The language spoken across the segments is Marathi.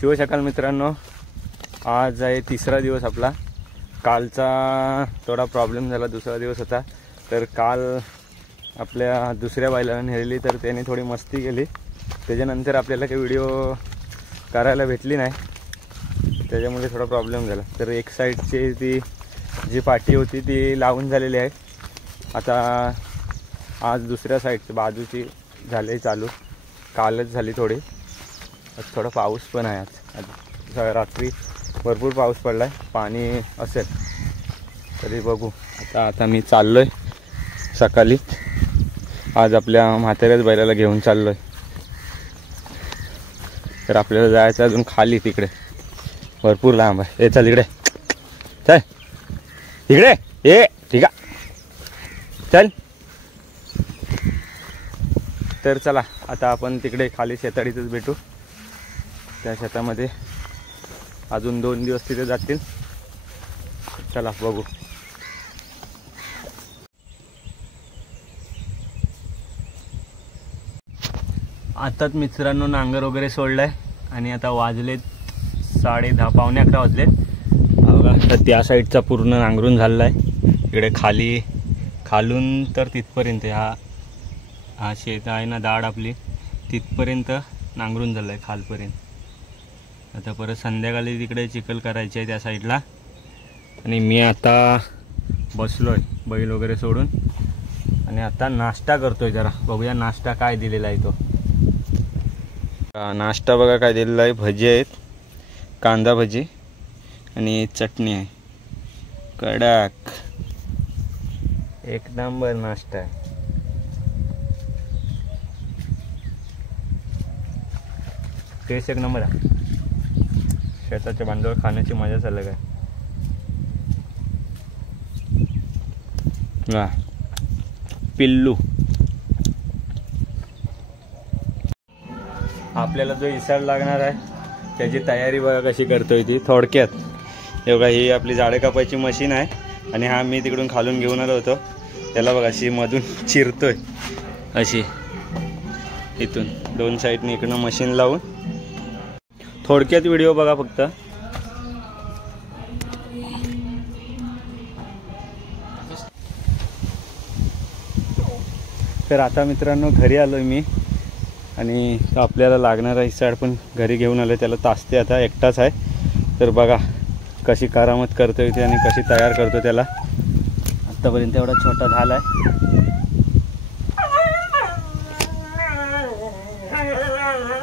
शुभ सकाळ मित्रांनो, आज आहे तिसरा दिवस आपला। कालचा थोडा प्रॉब्लेम झाला, दुसरा दिवस होता तर काल आपल्या दुसऱ्या बैलाला नेलेली तर त्याने थोडी मस्ती केली, त्याच्यानंतर आपल्याला काही व्हिडिओ करायला भेटली नाही, त्याच्यामुळे थोडा प्रॉब्लेम झाला। तर एक साईडची ती जी पाटी होती ती लावून झालेली आहे, आता आज दुसऱ्या साईडची बाजूची झाली चालू, कालच झाली थोडी। आज थोडा पाऊस पण आहे, आज रात्री भरपूर पाऊस पडला आहे, पाणी असेल तरी बघू। आता मी चाललो आहे सकाळी, आज आपल्या म्हाताऱ्याच बैलाला घेऊन चाललो आहे। तर आपल्याला जायचं अजून खाली, तिकडे भरपूर लांब आहे। ए चल इकडे, चल इकडे ये, ठीक आहे चल। तर चला आता आपण तिकडे खाली शेताडीतच भेटू, त्या शेतामध्ये अजून 2 दिवस तिथे जातील। चला बघू। आताच मित्रांनो नांगर वगैरे सोडलाय आणि आता वाजलेत 10:30 पावणे 11 वाजलेत बघा। तर त्या साईडचा पूर्ण नांगरून झालेला आहे, इकडे खालून तर तिथपर्यंत हा शेत आहे ना, दाड आपली तिथपर्यंत नांगरून झालं आहे खालपर्यंत। आता परत संध्याकाळी तिकडे चिखल करायची आहे त्या साईडला। आणि मी आता बसलो आहे बैल वगैरे सोडून आणि आता नाश्ता करतोय, जरा बघूया नाश्ता काय दिलेला आहे तो। नाश्ता बघा काय दिलेला आहे, भजी आहेत, कांदा भजी आणि चटणी आहे, कडक एक नंबर नाश्ता आहे। टेस्ट एक नंबर आहे, शेताच्या बांधावर खाण्याची मजाच अलग आहे। पिल्लू आपल्याला जो इसाड लागणार आहे त्याची तयारी बघा कशी करतोय ती थोडक्यात। हे बघा, ही आपली झाडे कापायची मशीन आहे आणि हा मी तिकडून खालून घेऊन आलो होतो, त्याला बघा अशी मधून चिरतोय अशी, इथून 2 साईडने इकडनं मशीन लावून। थोडक्यात व्हिडिओ बघा फक्त। तर आता मित्रांनो घरी आलोय मी आणि आपल्याला लागणारा इसाड पण घरी घेऊन आलोय, त्याला तासते आता एकटाच आहे। तर बघा कशी करामत करतोय ते आणि कशी तयार करतो त्याला। आतापर्यंत एवढा छोटा झालाय,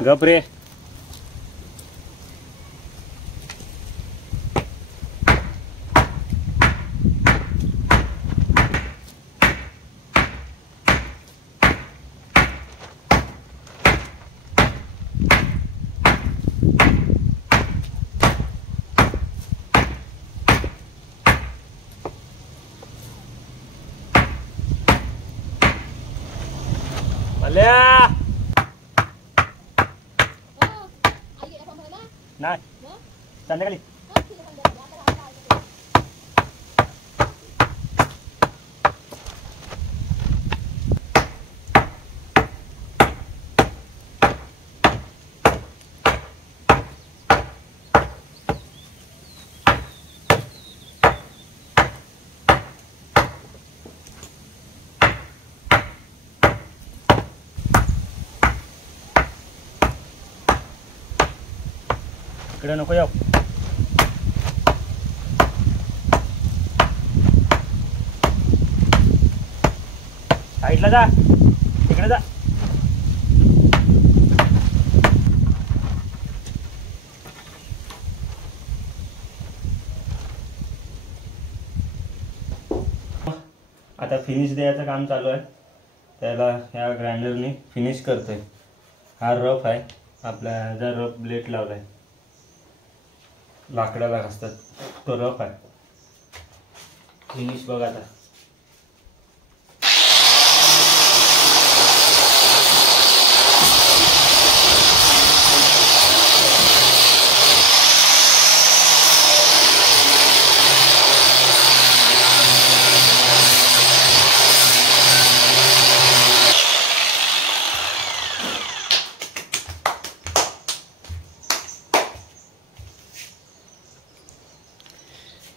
गप रे। नाही संध्याकाळी इकडे नको येऊ, साईडला जा, तिकडे जा। आता फिनिश द्यायचं काम चालू आहे, त्याला ह्या ग्राइंडरने फिनिश करतोय। हा रफ आहे आपला, ह्याचा रफ ब्लेड लावलाय, लाकडाला घासतात तो रफ आहे। फिनिश बघा आता।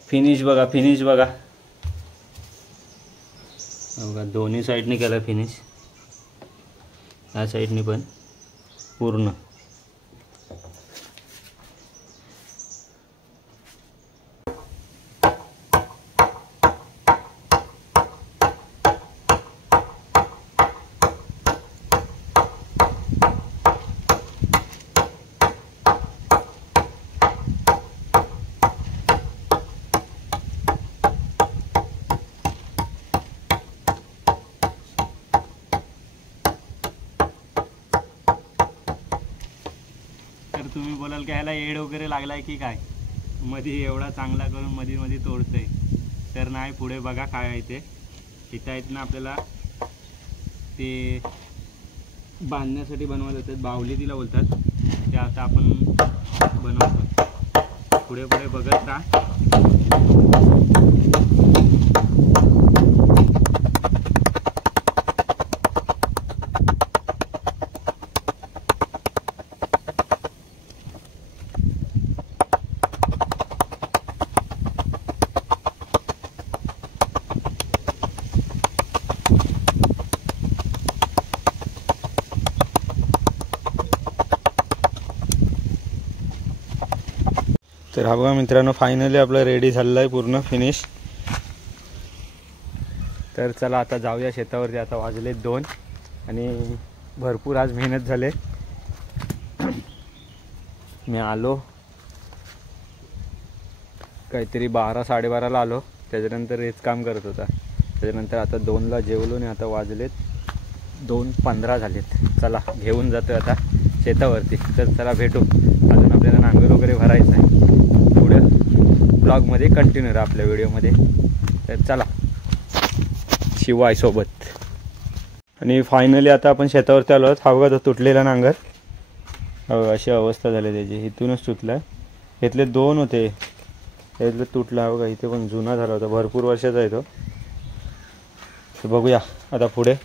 फिनिश बघा, फिनिश बघा. बघा दोन्ही साईडनी केला फिनिश, या साईडनी पण पूर्ण. तर तुम्ही बोलाल की ह्याला एड वगैरे लागलाय की काय, मध्ये एवढा चांगला करून मध्ये मध्ये तोडतोय. तर नाही, पुढे बघा काय आहे ते. इथं आहेत ना आपल्याला ते बांधण्यासाठी बनवत होतात, बाहुली तिला बोलतात, ते आता आपण बनवतो. पुढे पुढे बघत राहा. तर हा बघा मित्रांनो, फायनली आपलं रेडी झालेलं आहे, पूर्ण फिनिश. तर चला आता जाऊया शेतावरती. आता वाजले 2 आणि भरपूर आज मेहनत झाले. मी आलो काहीतरी 12-12:30ला आलो, त्याच्यानंतर हेच काम करत होता. त्याच्यानंतर आता 2ला जेवलो आणि आता वाजलेत 2:15 झालेत. चला घेऊन जातो आता शेतावरती. तर चला भेटू, अजून आपल्याला नांगर वगैरे भरायचं आहे. पुढे ब्लॉगमध्ये कंटिन्यू राहा आपल्या व्हिडिओमध्ये. तर चला शिवाय सोबत. आणि फायनली आता आपण शेतावरती आलो आहोत. हा बघा तो तुटलेला नांगर, अशी अवस्था झाली त्याची, इथूनच तुटला. इथले 2 होते, इथले तुटला. हा बघा इथे पण जुना झाला होता, भरपूर वर्षाचा आहे तो. तर बघूया आता पुढे.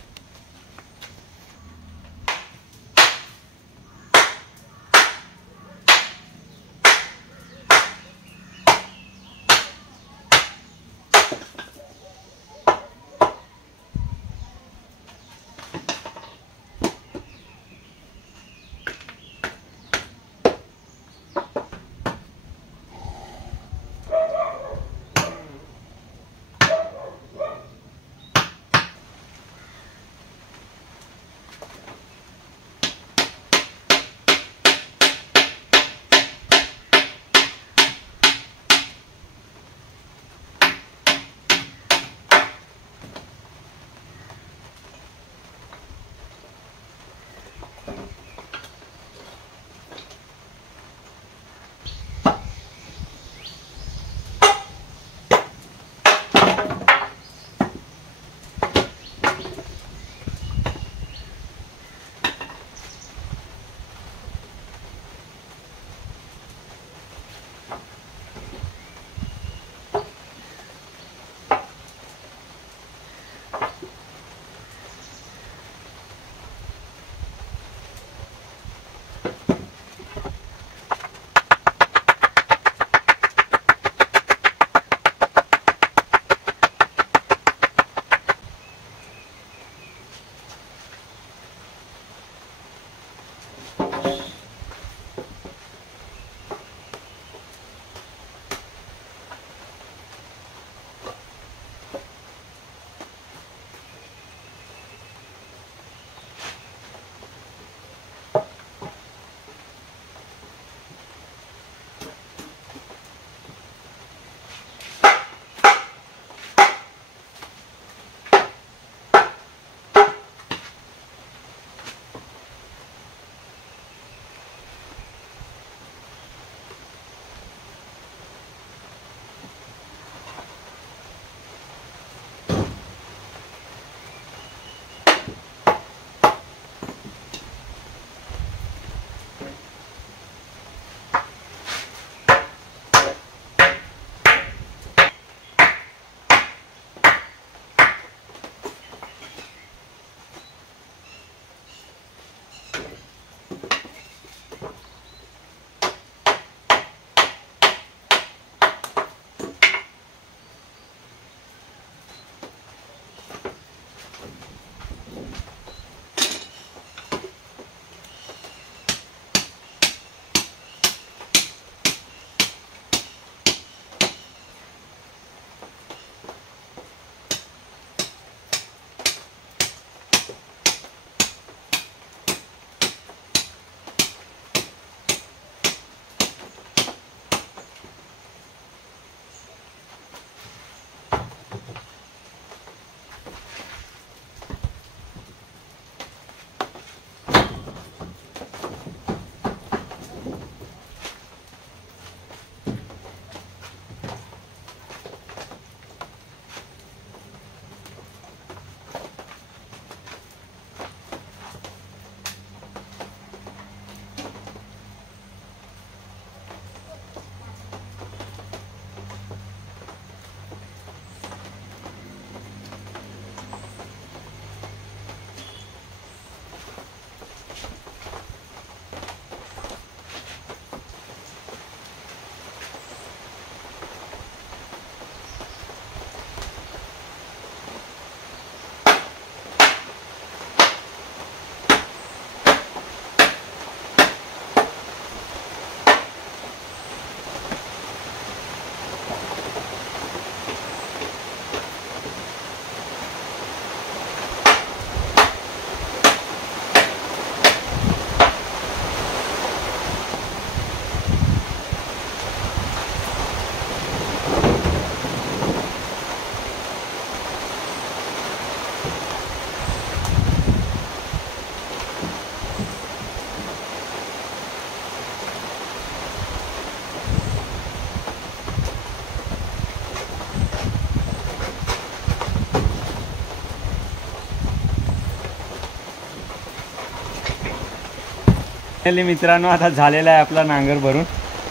फायनली मित्रांनो आता झालेला आहे आपला नांगर भरून.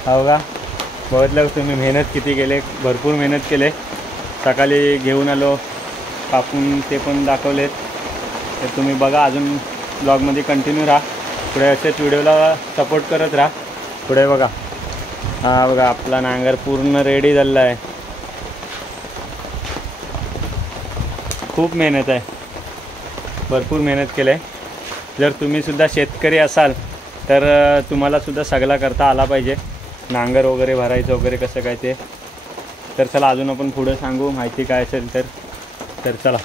हो का, बघितलं तुम्ही मेहनत किती केले, भरपूर मेहनत केले. सकाळी घेऊन आलो कापून, ते पण दाखवलेत. तर तुम्ही बघा, अजून ब्लॉगमध्ये कंटिन्यू राहा. पुढे असेच व्हिडिओला सपोर्ट करत राहा. पुढे बघा, हा बघा आपला नांगर पूर्ण रेडी झालेला आहे. खूप मेहनत आहे, भरपूर मेहनत केली आहे. जर तुम्हीसुद्धा शेतकरी असाल तर तुम्हालासुद्धा सगळा करता आला पाहिजे, नांगर वगैरे भरायचं वगैरे कसं काय ते. तर चला अजून आपण पुढं सांगू माहिती काय असेल तर चला.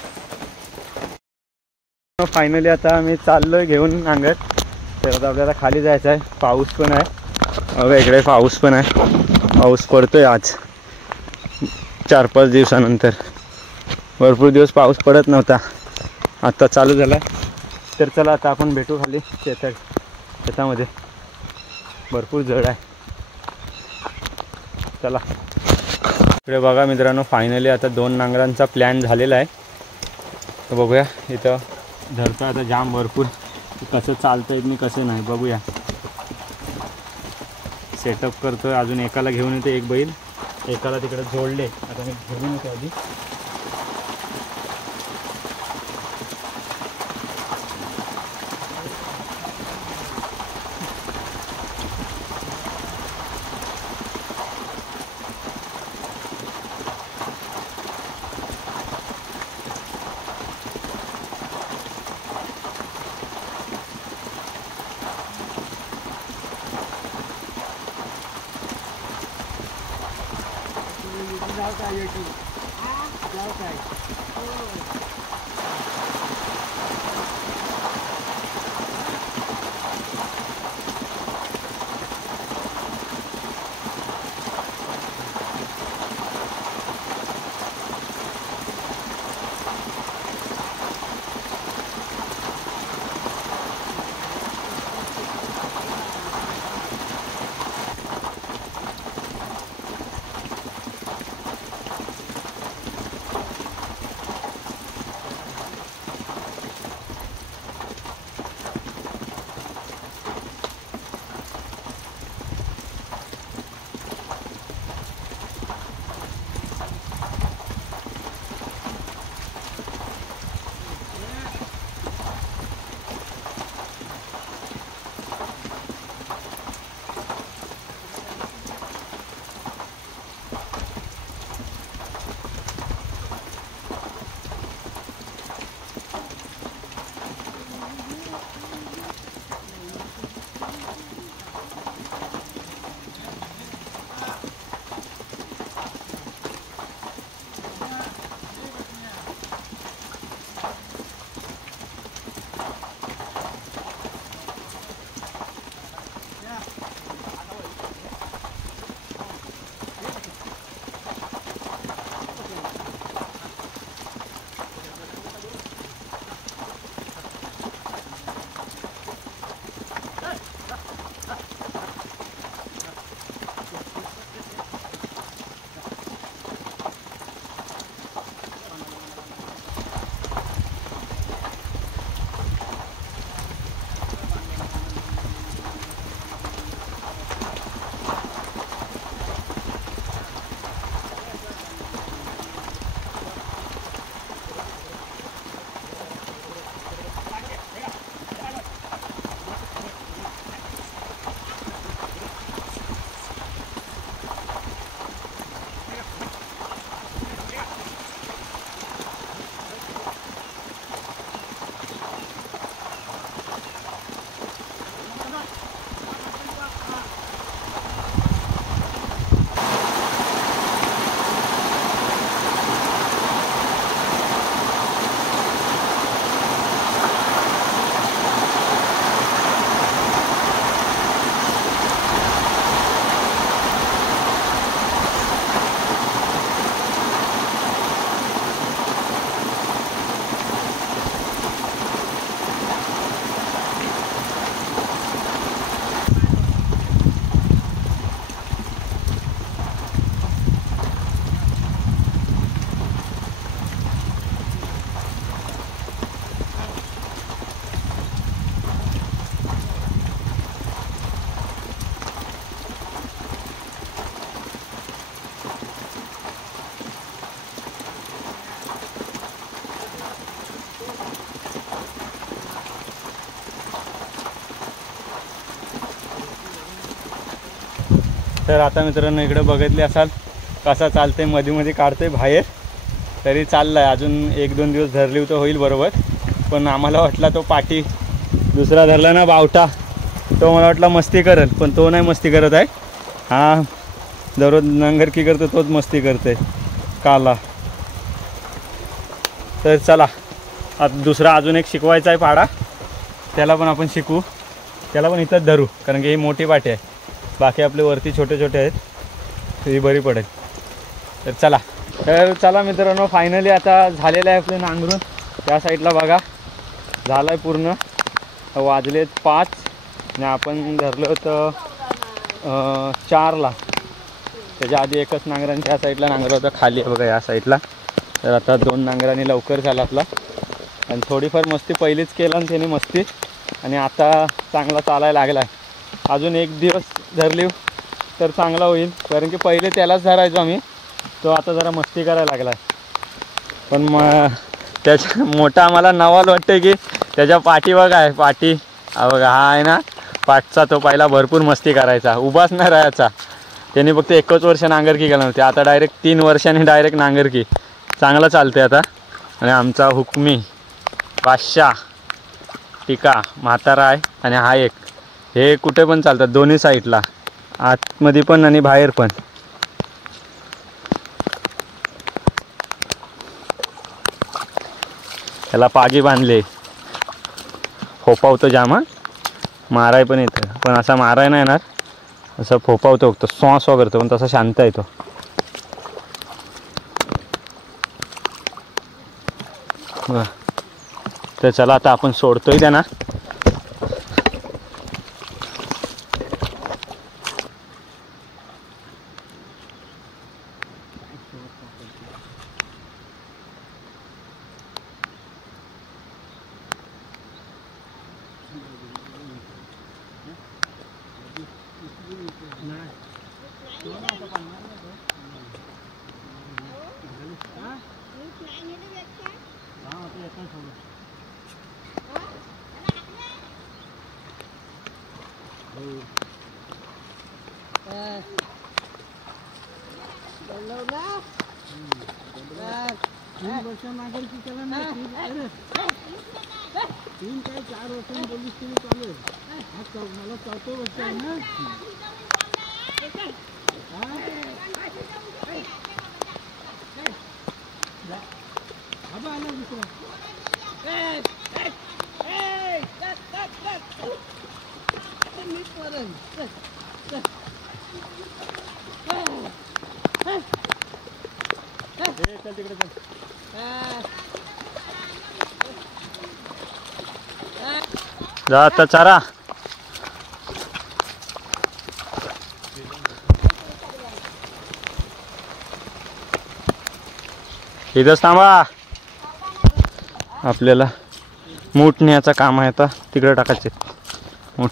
फायनली आता आम्ही चाललो आहे घेऊन नांगर. तर आता आपल्याला खाली जायचं आहे. पाऊस पण आहे बघा, इकडे पाऊस पण आहे. पाऊस पडतो आहे आज 4-5 दिवसानंतर. भरपूर दिवस पाऊस पडत नव्हता, आत्ता चालू झाला. तर चला आता आपण भेटू खाली शेतामध्ये. भरपूर जड आहे, चला. इकडे बघा मित्रांनो, फायनली आता 2 नांगरांचा प्लॅन झालेला आहे. तर बघूया, इथं धरतं आता जाम भरपूर. कसं चालतं आहे मी कसं नाही बघूया. सेटअप करतो आहे. अजून एकाला घेऊन येते, एक बैल एकाला तिकडे जोडले. आता मी घेऊन येतो आधी. तर आता मित्रांनो इकडे बघितले असाल कसा चालते, मध्ये मध्ये काढते बाहेर, तरी चाललाय. अजून 1-2 दिवस धरली तर होईल बरोबर. पण आम्हाला वाटला तो पाठी दुसरा धरला ना बावटा, तो मला वाटला मस्ती करेल, पण तो नाही मस्ती करत आहे. हा दररोज नांगरकी करतो तोच मस्ती करते काला. तर चला आता दुसरा अजून एक शिकवायचा आहे पाडा, त्याला पण आपण शिकू. त्याला पण इथंच धरू कारण की ही मोठी पाटी आहे, बाकी आपले वरती छोटे छोटे आहेत, ही बरी पडेल. तर चला मित्रांनो, फायनली आता झालेलं आहे आपले नांगरून. त्या साईडला बघा झालं आहे पूर्ण. वाजलेत 5 आणि आपण धरलं होतं 4ला. त्याच्या आधी एकच नांगराने त्या साईडला नांगर होता, खाली आहे बघा या साईडला. तर आता 2 नांगरांनी लवकर झाला आपला. आणि थोडीफार मस्ती पहिलीच केला आणि त्याने मस्ती, आणि आता चांगला चालायला लागला आहे. अजून 1 दिवस धरली तर चांगला होईल, कारण की पहिले त्यालाच धरायचो आम्ही, तो आता जरा मस्ती करायला लागला आहे. पण मग त्याच्या मोठा आम्हाला नवाल वाटतं की त्याच्या पाठी बघा आहे, पाठी बघा हा आहे ना पाठचा, तो पहिला भरपूर मस्ती करायचा, उभाच नाही राहायचा. त्यांनी फक्त 1 वर्ष नांगरकी केला नव्हती, आता डायरेक्ट 3 वर्षांनी डायरेक्ट नांगरकी. चांगलं चालते आता. आणि आमचा हुकमी बादशाह टिका म्हातारा आहे, आणि हा एक, हे कुठे पण चालतात दोन्ही साईडला, आतमध्ये पण आणि बाहेर पण. त्याला पागी बांधले, फोपावतो जाम, माराय पण येतं, पण असा माराय नाही येणार, असं फोपावतो फक्त, सॉ करतो, पण तसा शांत आहे तो. तर चला आता आपण सोडतोय त्यांना. जा आता चारा. इथंच थांबा, आपल्याला मूठ न्यायचं काम आहे आता, तिकडे टाकायचे मूठ.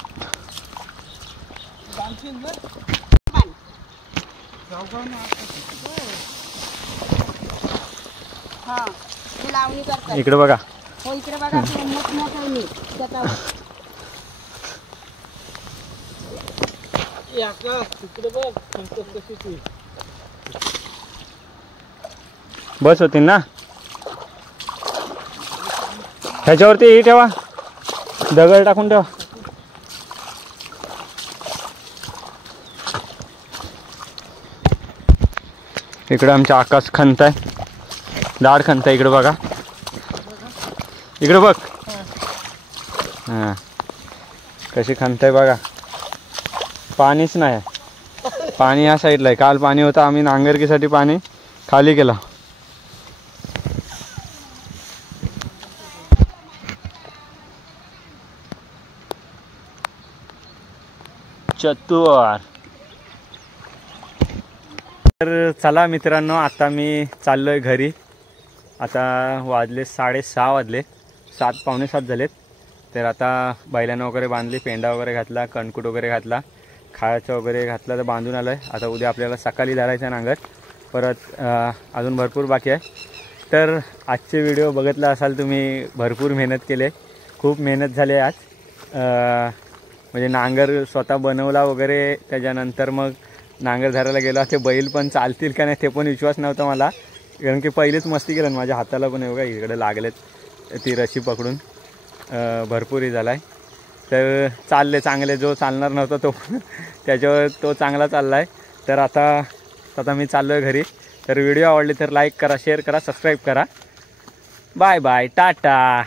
इकडे बघा, बस होती ना. ह्याच्यावरती ही ठेवा, दगड टाकून ठेवा. इकडे आमच्या आकाश खंत आहे, दाढ खंत आहे. इकडे बघा, इकडे बघ, हां कशी खंत आहे बघा. पाणीच नाही, पाणी ह्या साईडला आहे. काल पाणी होतं, आम्ही नांगरकीसाठी पाणी खाली केला. चतुर. तर चला मित्रांनो, आता मी चाललो आहे घरी. आता वाजले 6:30 वाजले, 7 पावणे 7 झालेत. तर आता बैलांना वगैरे बांधली, पेंडा वगैरे घातला, कणकूट वगैरे घातला, खायचं वगैरे घातलं, तर बांधून आलं आहे. आता उद्या आपल्याला सकाळी धरायचं नांगर परत. अजून भरपूर बाकी आहे. तर आजचे व्हिडिओ बघितला असाल तुम्ही, भरपूर मेहनत केले, खूप मेहनत झाली आज. म्हणजे नांगर स्वतः बनवला वगैरे, त्याच्यानंतर मग नांगर धरायला गेलो. ते बैल पण चालतील का नाही ते पण विश्वास नव्हता मला, कारण की पहिलीच मस्ती केलं. माझ्या हाताला पण बघा इकडे लागलेत ती रशी पकडून, भरपूरही झाला आहे. तर चालले चांगले, जो चालणार नव्हता तो त्याच्यावर तो चांगला चालला आहे. तर आता मी चाललो आहे घरी. तर व्हिडिओ आवडली तर लाईक करा, शेअर करा, सबस्क्राईब करा. Bye bye, Tata.